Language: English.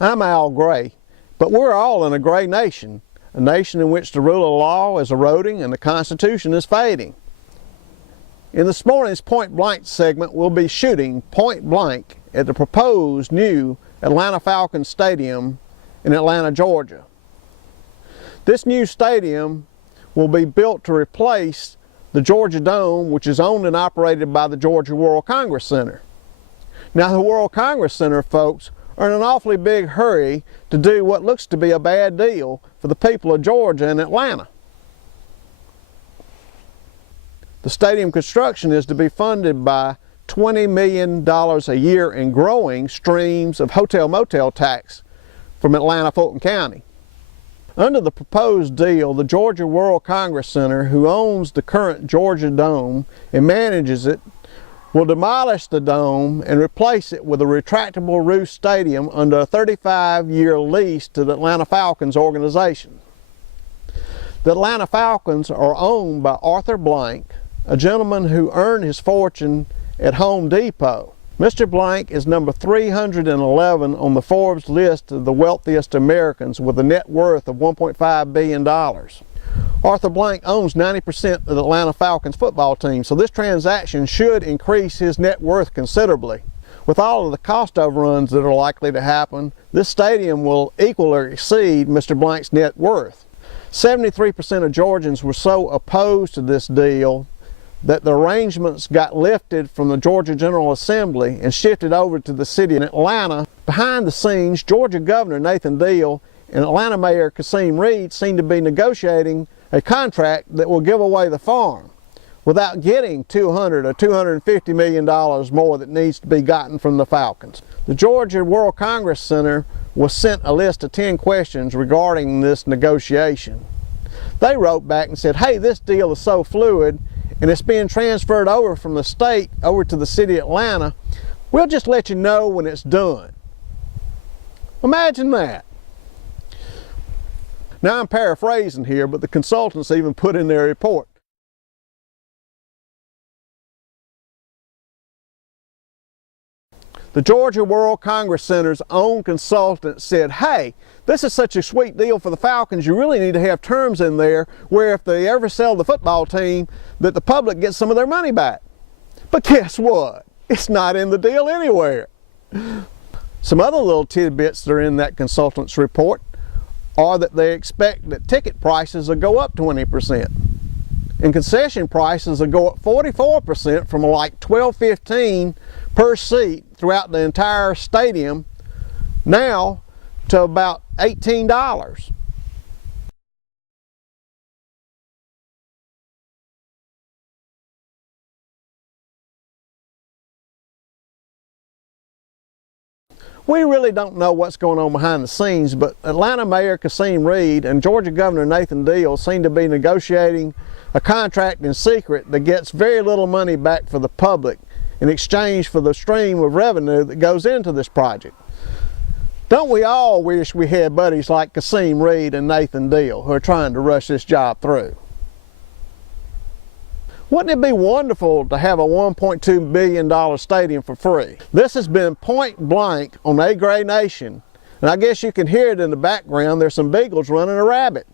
I'm Al Gray, but we're all in a gray nation, a nation in which the rule of law is eroding and the Constitution is fading. In this morning's Point Blank segment, we'll be shooting point blank at the proposed new Atlanta Falcon Stadium in Atlanta, Georgia. This new stadium will be built to replace the Georgia Dome, which is owned and operated by the Georgia World Congress Center. Now, the World Congress Center folks are in an awfully big hurry to do what looks to be a bad deal for the people of Georgia and Atlanta. The stadium construction is to be funded by $20 million a year in growing streams of hotel-motel tax from Atlanta, Fulton County. Under the proposed deal, the Georgia World Congress Center, who owns the current Georgia Dome and manages it, will demolish the dome and replace it with a retractable roof stadium under a 35-year lease to the Atlanta Falcons organization. The Atlanta Falcons are owned by Arthur Blank, a gentleman who earned his fortune at Home Depot. Mr. Blank is number 311 on the Forbes list of the wealthiest Americans with a net worth of $1.5 billion. Arthur Blank owns 90% of the Atlanta Falcons football team, so this transaction should increase his net worth considerably. With all of the cost overruns that are likely to happen, this stadium will equal or exceed Mr. Blank's net worth. 73% of Georgians were so opposed to this deal that the arrangements got lifted from the Georgia General Assembly and shifted over to the city of Atlanta. Behind the scenes, Georgia Governor Nathan Deal and Atlanta Mayor Kasim Reed seem to be negotiating a contract that will give away the farm without getting $200 or $250 million more that needs to be gotten from the Falcons. The Georgia World Congress Center was sent a list of 10 questions regarding this negotiation. They wrote back and said, hey, this deal is so fluid and it's being transferred over from the state over to the city of Atlanta, we'll just let you know when it's done. Imagine that. Now, I'm paraphrasing here, but the consultants even put in their report, the Georgia World Congress Center's own consultant said, hey, this is such a sweet deal for the Falcons, you really need to have terms in there where if they ever sell the football team, that the public gets some of their money back. But guess what? It's not in the deal anywhere. Some other little tidbits that are in that consultant's report are that they expect that ticket prices will go up 20%. And concession prices will go up 44% from like $12.15 per seat throughout the entire stadium now to about $18. We really don't know what's going on behind the scenes, but Atlanta Mayor Kasim Reed and Georgia Governor Nathan Deal seem to be negotiating a contract in secret that gets very little money back for the public in exchange for the stream of revenue that goes into this project. Don't we all wish we had buddies like Kasim Reed and Nathan Deal who are trying to rush this job through? Wouldn't it be wonderful to have a $1.2 billion stadium for free? This has been Point Blank on A Gray Nation, and I guess you can hear it in the background. There's some beagles running a rabbit.